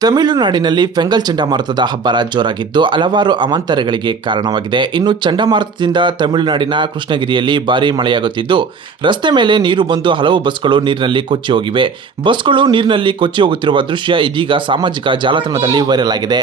ತಮಿಳುನಾಡಿನಲ್ಲಿ ಫೆಂಗಲ್ ಚಂಡಮಾರುತದ ಹಬ್ಬರ ಜೋರಾಗಿದ್ದು ಹಲವಾರು ಅವಾಂತರಗಳಿಗೆ ಕಾರಣವಾಗಿದೆ. ಇನ್ನು ಚಂಡಮಾರುತದಿಂದ ತಮಿಳುನಾಡಿನ ಕೃಷ್ಣಗಿರಿಯಲ್ಲಿ ಭಾರೀ ಮಳೆಯಾಗುತ್ತಿದ್ದು, ರಸ್ತೆ ಮೇಲೆ ನೀರು ಬಂದು ಹಲವು ಬಸ್ಗಳು ನೀರಿನಲ್ಲಿ ಕೊಚ್ಚಿ ಹೋಗಿವೆ. ಬಸ್ಗಳು ನೀರಿನಲ್ಲಿ ಕೊಚ್ಚಿ ಹೋಗುತ್ತಿರುವ ದೃಶ್ಯ ಇದೀಗ ಸಾಮಾಜಿಕ ಜಾಲತಾಣದಲ್ಲಿ ವೈರಲ್ ಆಗಿದೆ.